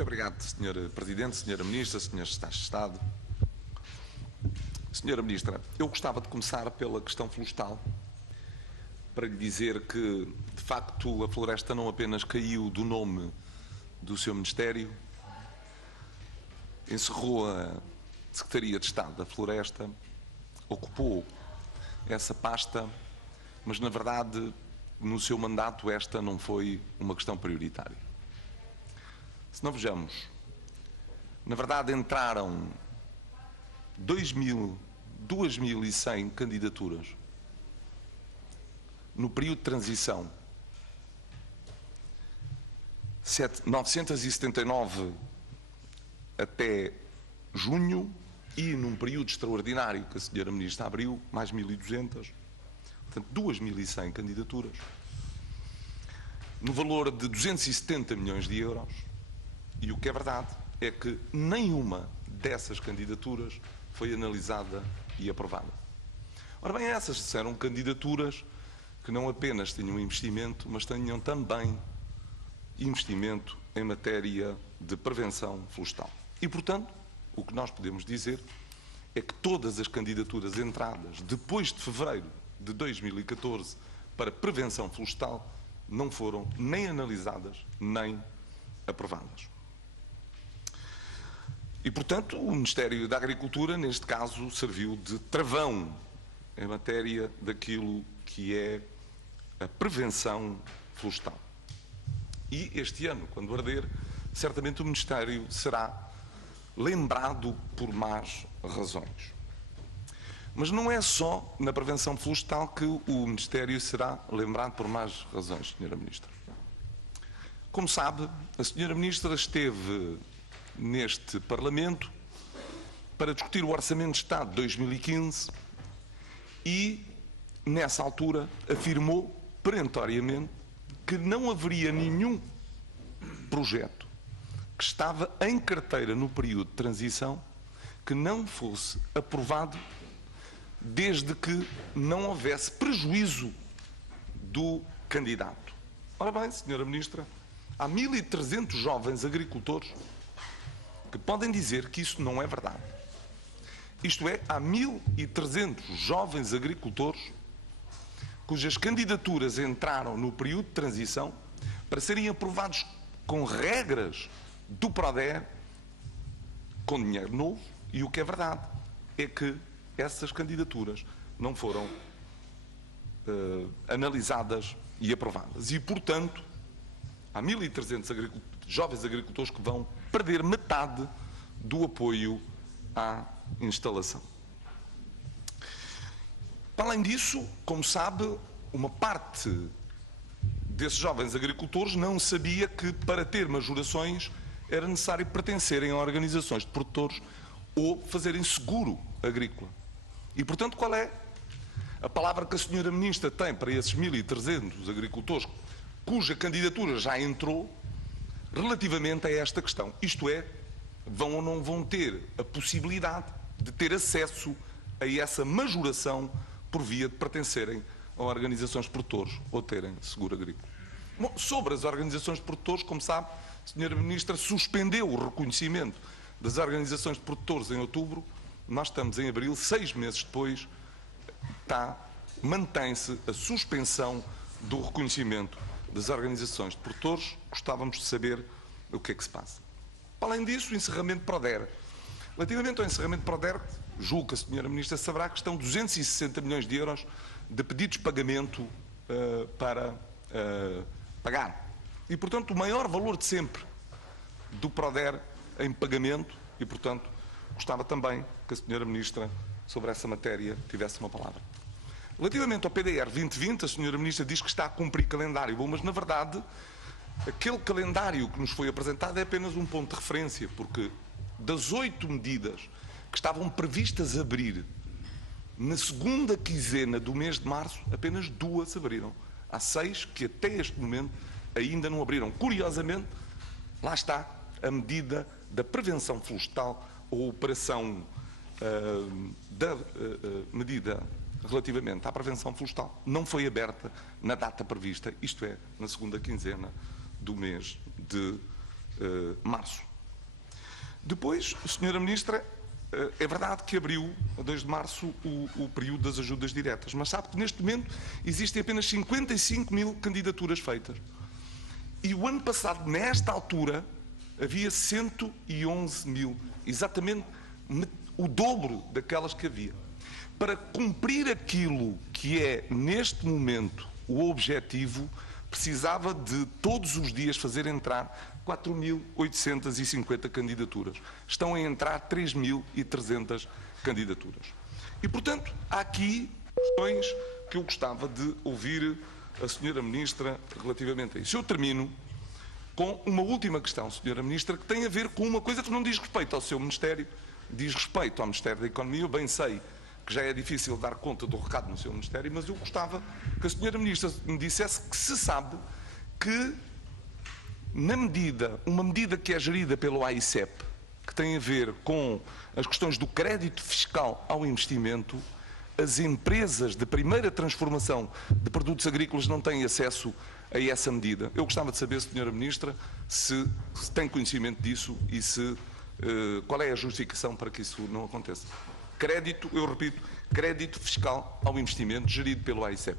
Muito obrigado, Sr. Presidente, Sra. Ministra, Srs. Secretários de Estado. Sra. Ministra, eu gostava de começar pela questão florestal, para lhe dizer que, de facto, a floresta não apenas caiu do nome do seu Ministério, encerrou a Secretaria de Estado da Floresta, ocupou essa pasta, mas, na verdade, no seu mandato esta não foi uma questão prioritária. Se não vejamos, na verdade entraram 2.100 candidaturas no período de transição, 979 até junho e num período extraordinário que a Sra. Ministra abriu, mais 1.200, portanto 2.100 candidaturas, no valor de 270 milhões de euros, e o que é verdade é que nenhuma dessas candidaturas foi analisada e aprovada. Ora bem, essas eram candidaturas que não apenas tinham investimento, mas tinham também investimento em matéria de prevenção florestal. E, portanto, o que nós podemos dizer é que todas as candidaturas entradas depois de fevereiro de 2014 para prevenção florestal não foram nem analisadas nem aprovadas. E, portanto, o Ministério da Agricultura, neste caso, serviu de travão em matéria daquilo que é a prevenção florestal. E este ano, quando arder, certamente o Ministério será lembrado por más razões. Mas não é só na prevenção florestal que o Ministério será lembrado por más razões, Sra. Ministra. Como sabe, a Sra. Ministra esteve neste Parlamento para discutir o Orçamento de Estado de 2015 e, nessa altura, afirmou perentoriamente que não haveria nenhum projeto que estava em carteira no período de transição que não fosse aprovado desde que não houvesse prejuízo do candidato. Ora bem, Sra. Ministra, há 1.300 jovens agricultores que podem dizer que isso não é verdade. Isto é, há 1.300 jovens agricultores cujas candidaturas entraram no período de transição para serem aprovados com regras do PRODER, com dinheiro novo, e o que é verdade é que essas candidaturas não foram analisadas e aprovadas. E, portanto, há 1.300 jovens agricultores que vão perder metade do apoio à instalação. Além disso, como sabe, uma parte desses jovens agricultores não sabia que para ter majorações era necessário pertencerem a organizações de produtores ou fazerem seguro agrícola. E, portanto, qual é a palavra que a Sra. Ministra tem para esses 1.300 agricultores cuja candidatura já entrou relativamente a esta questão? Isto é, vão ou não vão ter a possibilidade de ter acesso a essa majoração por via de pertencerem a organizações de produtores ou terem seguro agrícola. Bom, sobre as organizações de produtores, como sabe, a Sra. Ministra suspendeu o reconhecimento das organizações de produtores em outubro. Nós estamos em abril, 6 meses depois, mantém-se a suspensão do reconhecimento das organizações de produtores. Gostávamos de saber o que é que se passa. Além disso, o encerramento PRODER. Relativamente ao encerramento PRODER, julgo que a Sra. Ministra saberá que estão 260 milhões de euros de pedidos de pagamento para pagar. E, portanto, o maior valor de sempre do PRODER em pagamento e, portanto, gostava também que a Sra. Ministra, sobre essa matéria, tivesse uma palavra. Relativamente ao PDR 2020, a Sra. Ministra diz que está a cumprir calendário. Bom, mas, na verdade, aquele calendário que nos foi apresentado é apenas um ponto de referência, porque das 8 medidas que estavam previstas a abrir na segunda quinzena do mês de março, apenas 2 abriram. Há 6 que até este momento ainda não abriram. Curiosamente, lá está a medida da prevenção florestal, ou operação da medida relativamente à prevenção florestal, não foi aberta na data prevista, isto é, na segunda quinzena do mês de março. Depois, Sra. Ministra, é verdade que abriu, a 2 de março, o período das ajudas diretas, mas sabe que neste momento existem apenas 55 mil candidaturas feitas. E o ano passado, nesta altura, havia 111 mil, exatamente o dobro daquelas que havia. Para cumprir aquilo que é, neste momento, o objetivo, precisava de todos os dias fazer entrar 4.850 candidaturas. Estão a entrar 3.300 candidaturas. E, portanto, há aqui questões que eu gostava de ouvir a Sra. Ministra relativamente a isso. Eu termino com uma última questão, Sra. Ministra, que tem a ver com uma coisa que não diz respeito ao seu Ministério, diz respeito ao Ministério da Economia. Eu bem sei que já é difícil dar conta do recado no seu Ministério, mas eu gostava que a Sra. Ministra me dissesse que se sabe que, uma medida que é gerida pelo AICEP, que tem a ver com as questões do crédito fiscal ao investimento, as empresas de primeira transformação de produtos agrícolas não têm acesso a essa medida. Eu gostava de saber, Sra. Ministra, se tem conhecimento disso e qual é a justificação para que isso não aconteça. Crédito, eu repito, crédito fiscal ao investimento gerido pelo AICEP.